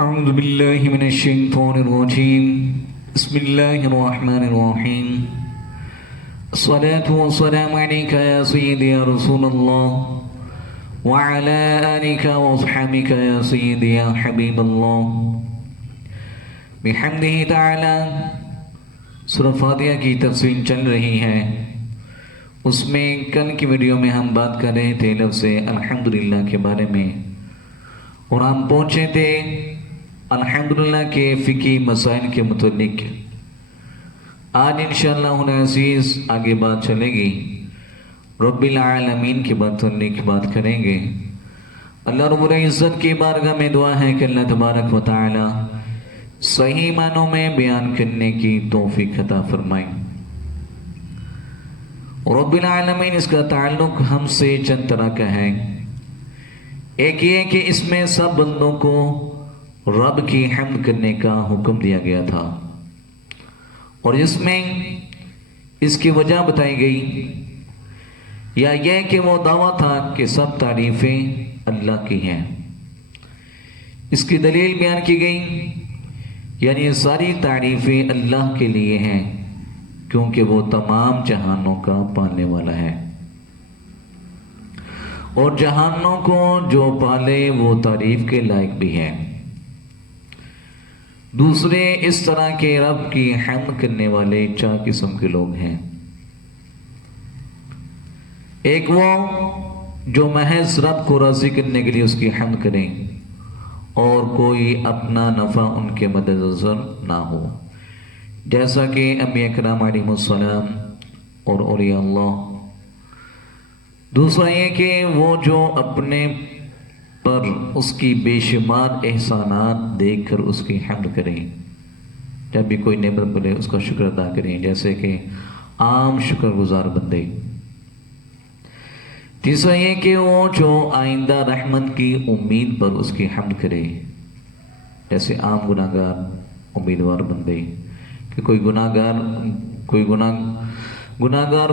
أعوذ بالله من الشيطان الرجيم بسم الله الرحمن الرحيم الصلاة والسلام عليك يا سيدي يا رسول الله وعلى آلك وأصحابك يا سيدي يا حبيب الله بحمده تعالى سورہ فاتحہ کی تفسیر چل رہی ہے. اس میں کل کی ویڈیو میں ہم بات کر رہے تھے لفظ الحمدللہ کے بارے میں اور ہم پہنچے تھے الحمدللہ کے فقہی مسائل کے متعلق. آج انشاءاللہ العزیز آگے بات چلے گی رب العالمین کے متعلق بات کریں گے. اللہ رب العزت کی بارگاہ میں دعا ہے کہ اللہ تبارک و تعالی صحیح معنوں میں بیان کرنے کی توفیق عطا فرمائے. رب العالمین اس کا تعلق ہم سے چند طرح کا ہے. ایک یہ کہ اس میں سب بندوں کو رب کی حمد کرنے کا حکم دیا گیا تھا اور اس میں اس کی وجہ بتائی گئی، یا یہ کہ وہ دعویٰ تھا کہ سب تعریفیں اللہ کی ہیں. اس کی دلیل بیان کی گئی، یعنی ساری تعریفیں اللہ کے لیے ہیں کیونکہ وہ تمام جہانوں کا پالنے والا ہے اور جہانوں کو جو پالے وہ تعریف کے لائق بھی ہے. دوسرے اس طرح کے رب کی حمد کرنے والے چار قسم کے لوگ ہیں. ایک وہ جو محض رب کو راضی کرنے کے لیے اس کی حمد کریں اور کوئی اپنا نفع ان کے مد نظر نہ ہو، جیسا کہ انبیاء کرام علیہ السلام اور اولیاء اللہ. دوسرا یہ کہ وہ جو اپنے پر اس کی بے شمار احسانات دیکھ کر اس کی حمد کریں، جب بھی کوئی نعمت ملے اس کا شکر ادا کریں، جیسے کہ عام شکر گزار بندے. تیسرا یہ کہ وہ جو آئندہ رحمت کی امید پر اس کی حمد کرے، جیسے عام گناہگار امیدوار بندے کہ کوئی گناہگار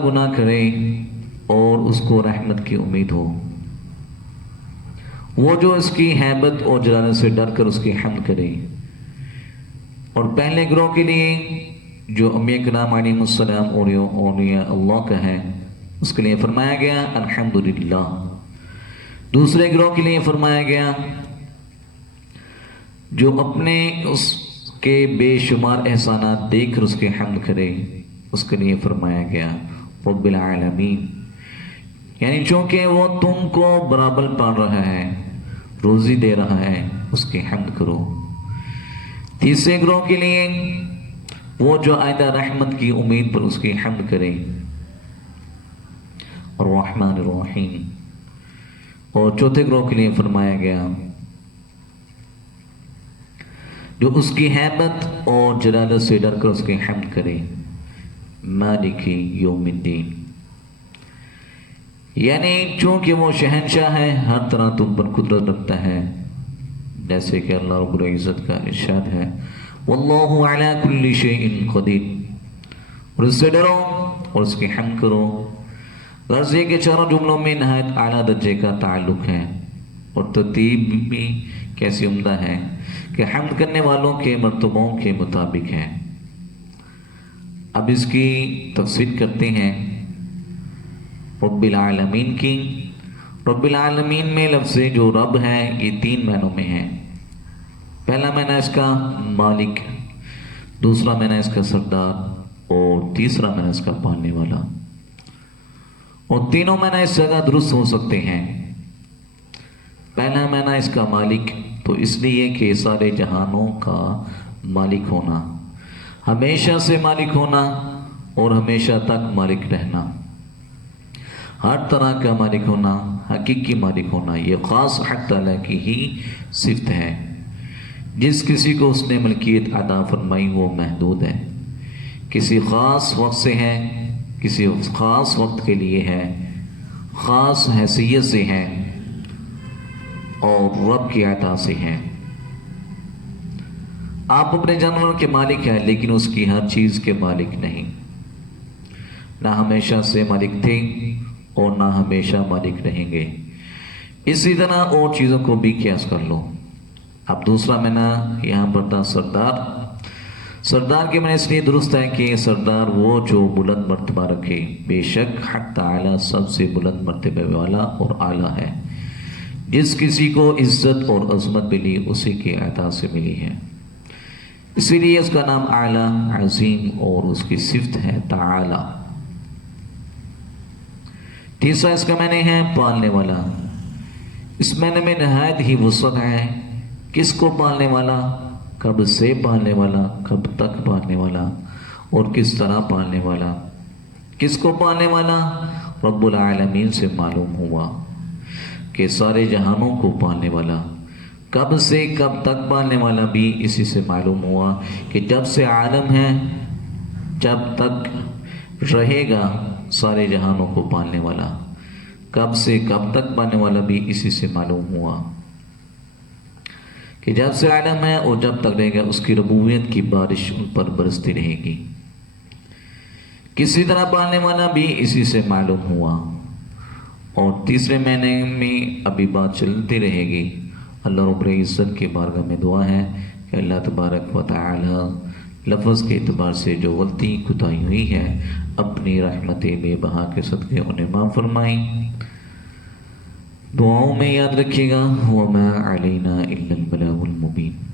گناہ کرے اور اس کو رحمت کی امید ہو، وہ جو اس کی ہیبت اور جلالت سے ڈر کر اس کی حمد کرے. اور پہلے گروہ کے لیے جو انبیاء کرام علیہ السلام اور اولیاء اللہ کا ہے اس کے لیے فرمایا گیا الحمدللہ. دوسرے گروہ کے لیے فرمایا گیا جو اپنے اس کے بے شمار احسانات دیکھ کر اس کی حمد کرے اس کے لیے فرمایا گیا رب العالمین، یعنی چونکہ وہ تم کو برابر پال رہا ہے، روزی دے رہا ہے، اس کی حمد کرو. تیسرے گروہ کے لیے وہ جو آئندہ رحمت کی امید پر اس کی حمد کرے الرحمن الرحیم. اور چوتھے گروہ کے لیے فرمایا گیا جو اس کی ہیبت اور جلالت سے ڈر کر اس کی حمد کرے مالک یوم الدین، یعنی چونکہ وہ شہنشاہ ہے، ہر طرح تم پر قدرت رکھتا ہے، جیسے کہ اللہ رب العزت کا ارشاد ہے واللہ علی کل شیء قدیر. اور اس سے ڈرو اور اس کی حمد کرو. غرض یہ کہ چاروں جملوں میں نہایت اعلیٰ درجے کا تعلق ہے اور ترتیب بھی کیسی عمدہ ہے کہ حمد کرنے والوں کے مرتبوں کے مطابق ہے. اب اس کی تفصیل کرتے ہیں رب العالمین کی. رب العالمین میں لفظ جو رب ہے یہ تین معنوں میں ہے. پہلا معنی اس کا مالک، دوسرا معنی اس کا سردار اور تیسرا معنی اس کا پالنے والا. اور تینوں معنی اس جگہ درست ہو سکتے ہیں. پہلا معنی اس کا مالک تو اس لیے کہ سارے جہانوں کا مالک ہونا، ہمیشہ سے مالک ہونا اور ہمیشہ تک مالک رہنا، ہر طرح کا مالک ہونا، حقیقی مالک ہونا، یہ خاص حق تعالیٰ کی ہی صفت ہے. جس کسی کو اس نے ملکیت عطا فرمائی وہ محدود ہے، کسی خاص وقت سے ہے، کسی خاص وقت کے لیے ہے، خاص حیثیت سے ہے اور رب کی عطا سے ہے. آپ اپنے جانور کے مالک ہیں لیکن اس کی ہر چیز کے مالک نہیں، نہ ہمیشہ سے مالک تھے اور نہ ہمیشہ مالک رہیں گے. اسی طرح اور چیزوں کو بھی قیاس کر لو. اب دوسرا میں نے یہاں پر تھا سردار. سردار کے معنی اس لیے درست ہے کہ سردار وہ جو بلند مرتبہ رکھے. بے شک حق تعالی سب سے بلند مرتبہ والا اور اعلیٰ ہے. جس کسی کو عزت اور عظمت ملی اسی کے عطا سے ملی ہے، اسی لیے اس کا نام اعلیٰ، عظیم اور اس کی صفت ہے تعالی. تیسرا اس کا معنی ہے پالنے والا. اس معنی میں نہایت ہی وسعت ہے. کس کو پالنے والا، کب سے پالنے والا، کب تک پالنے والا اور کس طرح پالنے والا. کس کو پالنے والا؟ رب العالمین سے معلوم ہوا کہ سارے جہانوں کو پالنے والا. کب سے کب تک پالنے والا بھی اسی سے معلوم ہوا کہ جب سے عالم ہے جب تک رہے گا سارے جہانوں کو پالنے والا. کب سے کب تک پالنے والا بھی اسی سے معلوم ہوا کہ جب سے عالم ہے اور جب تک رہے گا اس کی ربوبیت کی بارش ان پر برستی رہے گی. کسی طرح پالنے والا بھی اسی سے معلوم ہوا. اور تیسرے معنی میں ابھی بات چلتی رہے گی. اللہ رب العزت کے بارگاہ میں دعا ہے کہ اللہ تبارک و تعالی لفظ کے اعتبار سے جو غلطی کوتاہی ہوئی ہے اپنی رحمت بے بہا کے صدقے انہیں معاف فرمائیں. دعاؤں میں یاد رکھیے گا وَمَا عَلَيْنَا إِلَّا الْبَلَاغُ الْمُبِينُ.